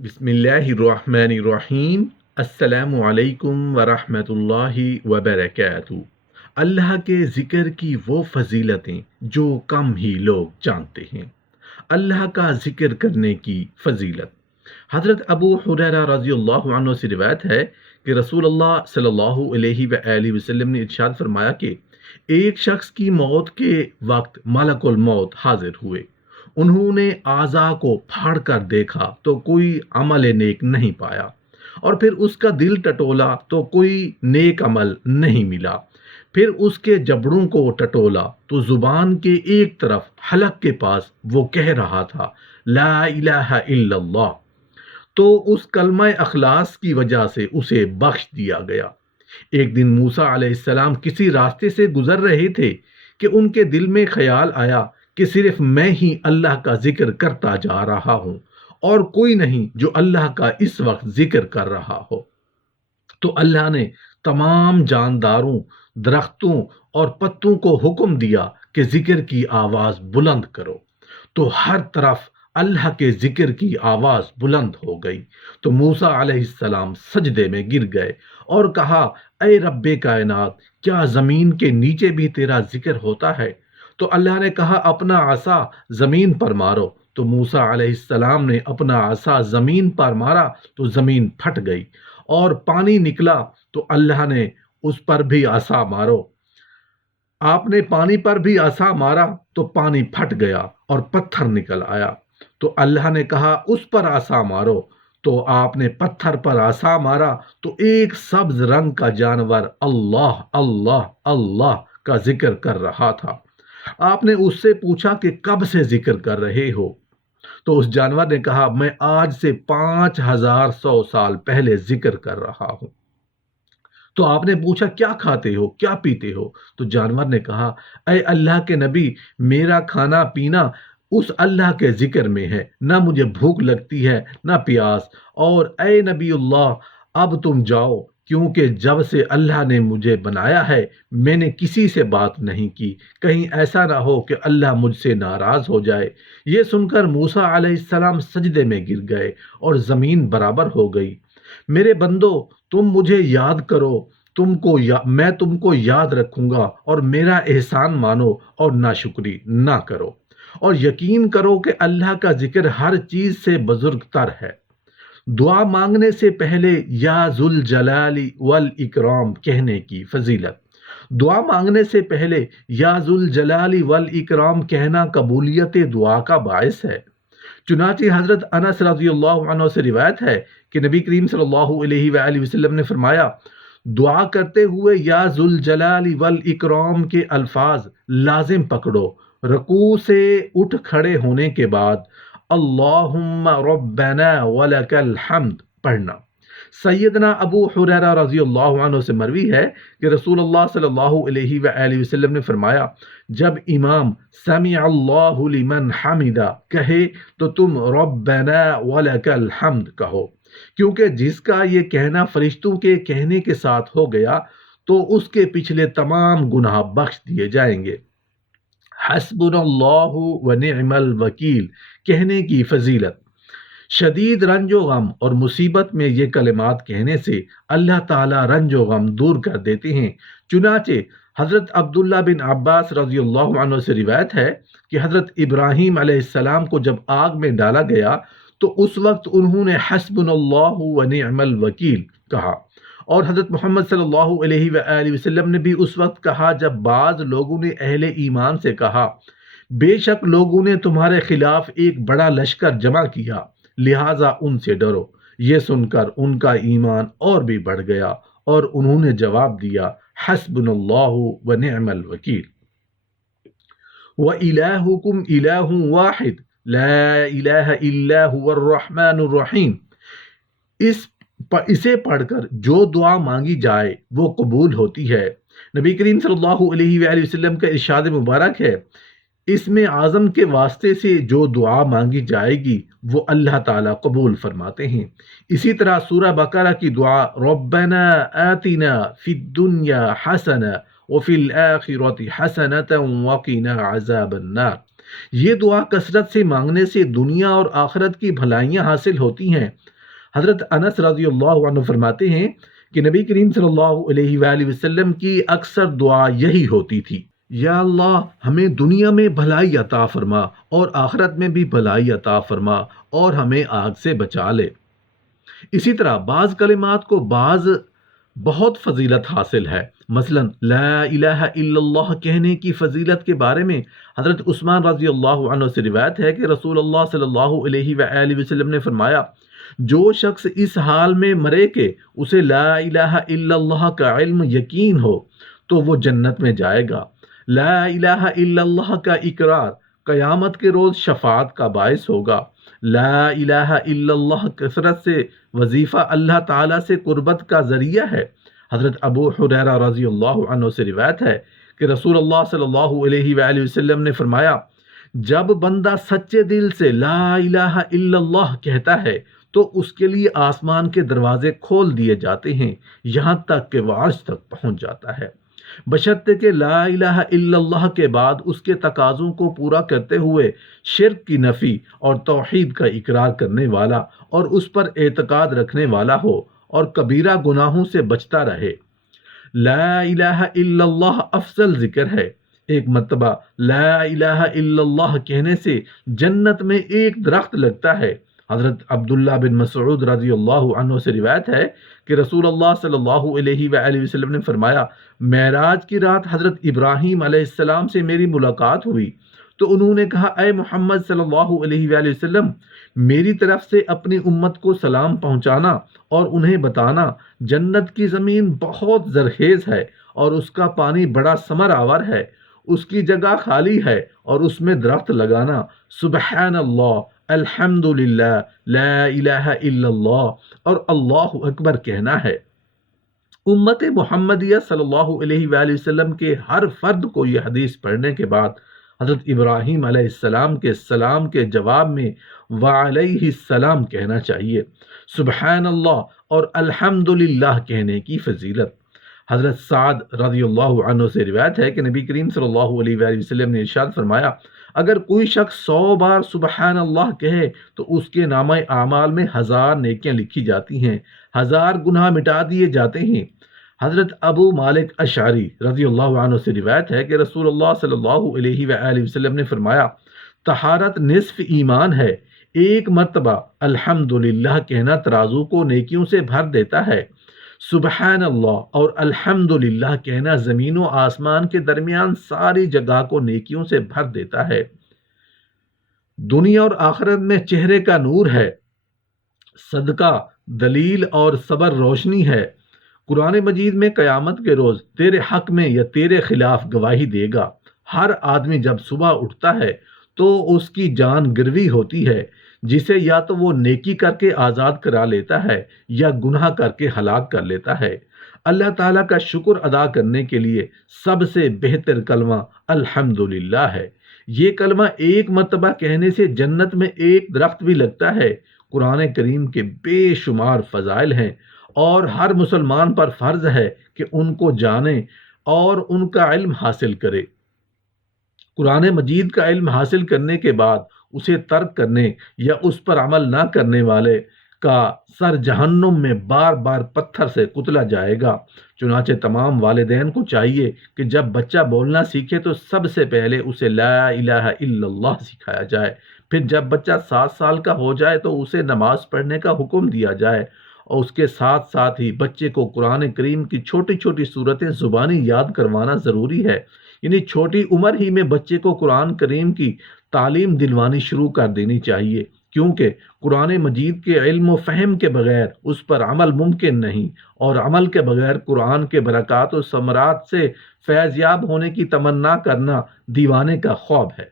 بسم اللہ الرحمن الرحیم۔ السلام علیکم ورحمۃ اللہ وبرکاتہ۔ اللہ کے ذکر کی وہ فضیلتیں جو کم ہی لوگ جانتے ہیں۔ اللہ کا ذکر کرنے کی فضیلت۔ حضرت ابو ہریرہ رضی اللہ عنہ سے روایت ہے کہ رسول اللہ صلی اللہ علیہ وآلہ وسلم نے ارشاد فرمایا کہ ایک شخص کی موت کے وقت ملک الموت حاضر ہوئے۔ انہوں نے اعضاء کو پھاڑ کر دیکھا تو کوئی عمل نیک نہیں پایا، اور پھر اس کا دل ٹٹولا تو کوئی نیک عمل نہیں ملا۔ پھر اس کے جبڑوں کو ٹٹولا تو زبان کے ایک طرف حلق کے پاس وہ کہہ رہا تھا لا الہ الا اللہ، تو اس کلمہ اخلاص کی وجہ سے اسے بخش دیا گیا۔ ایک دن موسیٰ علیہ السلام کسی راستے سے گزر رہے تھے کہ ان کے دل میں خیال آیا کہ صرف میں ہی اللہ کا ذکر کرتا جا رہا ہوں اور کوئی نہیں جو اللہ کا اس وقت ذکر کر رہا ہو۔ تو اللہ نے تمام جانداروں، درختوں اور پتوں کو حکم دیا کہ ذکر کی آواز بلند کرو۔ تو ہر طرف اللہ کے ذکر کی آواز بلند ہو گئی۔ تو موسیٰ علیہ السلام سجدے میں گر گئے اور کہا اے رب کائنات، کیا زمین کے نیچے بھی تیرا ذکر ہوتا ہے؟ تو اللہ نے کہا اپنا عصا زمین پر مارو۔ تو موسیٰ علیہ السلام نے اپنا عصا زمین پر مارا تو زمین پھٹ گئی، اور پانی نکلا تو اللہ نے اس پر بھی عصا مارو۔ آپ نے پانی پر بھی عصا مارا تو پانی پھٹ گیا اور پتھر نکل آیا۔ تو اللہ نے کہا اس پر عصا مارو، تو آپ نے پتھر پر عصا مارا تو ایک سبز رنگ کا جانور اللہ اللہ اللہ کا ذکر کر رہا تھا۔ آپ نے اس سے پوچھا کہ کب سے ذکر کر رہے ہو؟ تو اس جانور نے کہا میں آج سے 5100 سال پہلے ذکر کر رہا ہوں۔ تو آپ نے پوچھا کیا کھاتے ہو، کیا پیتے ہو؟ تو جانور نے کہا اے اللہ کے نبی، میرا کھانا پینا اس اللہ کے ذکر میں ہے، نہ مجھے بھوک لگتی ہے نہ پیاس، اور اے نبی اللہ اب تم جاؤ، کیونکہ جب سے اللہ نے مجھے بنایا ہے میں نے کسی سے بات نہیں کی، کہیں ایسا نہ ہو کہ اللہ مجھ سے ناراض ہو جائے۔ یہ سن کر موسیٰ علیہ السلام سجدے میں گر گئے اور زمین برابر ہو گئی۔ میرے بندو، تم مجھے یاد کرو، میں تم کو یاد رکھوں گا، اور میرا احسان مانو اور ناشکری نہ کرو، اور یقین کرو کہ اللہ کا ذکر ہر چیز سے بزرگ تر ہے۔ دعا مانگنے سے پہلے یا ذوالجلال والاکرام کہنے کی فضیلت۔ دعا مانگنے سے پہلے یا ذوالجلال والاکرام کہنا قبولیت دعا کا باعث ہے۔ چنانچہ حضرت انس رضی اللہ عنہ سے روایت ہے کہ نبی کریم صلی اللہ علیہ وآلہ وسلم نے فرمایا دعا کرتے ہوئے یا ذوالجلال والاکرام کے الفاظ لازم پکڑو۔ رکوع سے اٹھ کھڑے ہونے کے بعد اللہم ربنا ولک الحمد پڑھنا۔ سیدنا ابو ہریرہ رضی اللہ عنہ سے مروی ہے کہ رسول اللہ صلی اللہ علیہ وآلہ وسلم نے فرمایا جب امام سمع اللہ لمن حمدہ کہے تو تم ربنا ولک الحمد کہو، کیونکہ جس کا یہ کہنا فرشتوں کے کہنے کے ساتھ ہو گیا تو اس کے پچھلے تمام گناہ بخش دیے جائیں گے۔ حسبنا اللہ و نعم الوکیل کہنے کی فضیلت۔ شدید رنج و غم اور مصیبت میں یہ کلمات کہنے سے اللہ تعالی رنج و غم دور کر دیتے ہیں۔ چنانچہ حضرت عبداللہ بن عباس رضی اللہ عنہ سے روایت ہے کہ حضرت ابراہیم علیہ السلام کو جب آگ میں ڈالا گیا تو اس وقت انہوں نے حسبنا اللہ و نعم الوکیل کہا، اور حضرت محمد صلی اللہ علیہ وآلہ وسلم نے بھی اس وقت کہا جب بعض لوگوں نے اہل ایمان سے کہا بے شک لوگوں نے تمہارے خلاف ایک بڑا لشکر جمع کیا، لہٰذا ان سے ڈرو۔ یہ سن کر ان کا ایمان اور بھی بڑھ گیا اور انہوں نے جواب دیا حسبنا اللہ و نعم الوکیل۔ وَإِلَٰهُكُمْ إِلَٰهٌ وَاحِدٌ لا الہ الا هو الرحمن الرحیم۔ اسے پڑھ کر جو دعا مانگی جائے وہ قبول ہوتی ہے۔ نبی کریم صلی اللہ علیہ وآلہ وسلم کا ارشاد مبارک ہے اسم اعظم کے واسطے سے جو دعا مانگی جائے گی وہ اللہ تعالیٰ قبول فرماتے ہیں۔ اسی طرح سورہ بقرہ کی دعا ربنا آتنا فی الدنیا حسنہ وفی الآخرۃ حسنۃ وقنا عذاب النار، یہ دعا کثرت سے مانگنے سے دنیا اور آخرت کی بھلائیاں حاصل ہوتی ہیں۔ حضرت انس رضی اللہ عنہ فرماتے ہیں کہ نبی کریم صلی اللہ علیہ وآلہ وسلم کی اکثر دعا یہی ہوتی تھی، یا اللہ ہمیں دنیا میں بھلائی عطا فرما اور آخرت میں بھی بھلائی عطا فرما اور ہمیں آگ سے بچا لے۔ اسی طرح بعض کلمات کو بعض بہت فضیلت حاصل ہے۔ مثلا لا الہ الا اللہ کہنے کی فضیلت کے بارے میں حضرت عثمان رضی اللہ عنہ سے روایت ہے کہ رسول اللہ صلی اللہ علیہ وآلہ وسلم نے فرمایا، جو شخص اس حال میں مرے کہ اسے لا الہ الا اللہ کا علم یقین ہو تو وہ جنت میں جائے گا۔ لا الہ الا اللہ کا اقرار قیامت کے روز شفاعت کا باعث ہوگا۔ لا الہ الا اللہ کثرت سے وظیفہ اللہ تعالیٰ سے قربت کا ذریعہ ہے۔ حضرت ابو حریرہ رضی اللہ عنہ سے روایت ہے کہ رسول اللہ صلی اللہ علیہ وآلہ وسلم نے فرمایا، جب بندہ سچے دل سے لا الہ الا اللہ کہتا ہے تو اس کے لیے آسمان کے دروازے کھول دیے جاتے ہیں یہاں تک کہ وہ عرش تک پہنچ جاتا ہے، بشرطے کہ لا الہ الا اللہ کے بعد اس کے تقاضوں کو پورا کرتے ہوئے شرک کی نفی اور توحید کا اقرار کرنے والا اور اس پر اعتقاد رکھنے والا ہو اور کبیرہ گناہوں سے بچتا رہے۔ لا الہ الا اللہ افضل ذکر ہے۔ ایک مرتبہ لا الہ الا اللہ کہنے سے جنت میں ایک درخت لگتا ہے۔ حضرت عبداللہ بن مسعود رضی اللہ عنہ سے روایت ہے کہ رسول اللہ صلی اللہ علیہ وآلہ وسلم نے فرمایا، معراج کی رات حضرت ابراہیم علیہ السلام سے میری ملاقات ہوئی تو انہوں نے کہا، اے محمد صلی اللہ علیہ وآلہ وسلم، میری طرف سے اپنی امت کو سلام پہنچانا اور انہیں بتانا جنت کی زمین بہت زرخیز ہے اور اس کا پانی بڑا ثمر آور ہے، اس کی جگہ خالی ہے اور اس میں درخت لگانا، سبحان اللہ، الحمد للہ، لا الہ الا اللہ اور اللہ اکبر کہنا ہے۔ امت محمدیہ صلی اللہ علیہ وآلہ وسلم کے ہر فرد کو یہ حدیث پڑھنے کے بعد حضرت ابراہیم علیہ السلام کے سلام کے جواب میں وعلیہ السلام کہنا چاہیے۔ سبحان اللہ اور الحمد للہ کہنے کی فضیلت۔ حضرت سعد رضی اللہ عنہ سے روایت ہے کہ نبی کریم صلی اللہ علیہ وآلہ وسلم نے ارشاد فرمایا، اگر کوئی شخص 100 بار سبحان اللہ کہے تو اس کے نامہ اعمال میں 1000 نیکیاں لکھی جاتی ہیں، 1000 گناہ مٹا دیے جاتے ہیں۔ حضرت ابو مالک اشعری رضی اللہ عنہ سے روایت ہے کہ رسول اللہ صلی اللہ علیہ وآلہ وسلم نے فرمایا، طہارت نصف ایمان ہے، ایک مرتبہ الحمدللہ کہنا ترازو کو نیکیوں سے بھر دیتا ہے، سبحان اللہ اور الحمدللہ کہنا زمین و آسمان کے درمیان ساری جگہ کو نیکیوں سے بھر دیتا ہے۔ دنیا اور آخرت میں چہرے کا نور ہے، صدقہ دلیل اور صبر روشنی ہے۔ قرآن مجید میں قیامت کے روز تیرے حق میں یا تیرے خلاف گواہی دے گا۔ ہر آدمی جب صبح اٹھتا ہے تو اس کی جان گروی ہوتی ہے، جسے یا تو وہ نیکی کر کے آزاد کرا لیتا ہے یا گناہ کر کے ہلاک کر لیتا ہے۔ اللہ تعالیٰ کا شکر ادا کرنے کے لیے سب سے بہتر کلمہ الحمدللہ ہے۔ یہ کلمہ ایک مرتبہ کہنے سے جنت میں ایک درخت بھی لگتا ہے۔ قرآن کریم کے بے شمار فضائل ہیں اور ہر مسلمان پر فرض ہے کہ ان کو جانے اور ان کا علم حاصل کرے۔ قرآن مجید کا علم حاصل کرنے کے بعد اسے ترک کرنے یا اس پر عمل نہ کرنے والے کا سر جہنم میں بار بار پتھر سے کتلا جائے گا۔ چنانچہ تمام والدین کو چاہیے کہ جب بچہ بولنا سیکھے تو سب سے پہلے اسے لا الہ الا اللہ سکھایا جائے، پھر جب بچہ 7 سال کا ہو جائے تو اسے نماز پڑھنے کا حکم دیا جائے، اور اس کے ساتھ ساتھ ہی بچے کو قرآن کریم کی چھوٹی چھوٹی صورتیں زبانی یاد کروانا ضروری ہے۔ یعنی چھوٹی عمر ہی میں بچے کو قرآن کریم کی تعلیم دلوانی شروع کر دینی چاہیے، کیونکہ قرآن مجید کے علم و فہم کے بغیر اس پر عمل ممکن نہیں، اور عمل کے بغیر قرآن کے برکات و ثمرات سے فیض یاب ہونے کی تمنا کرنا دیوانے کا خواب ہے۔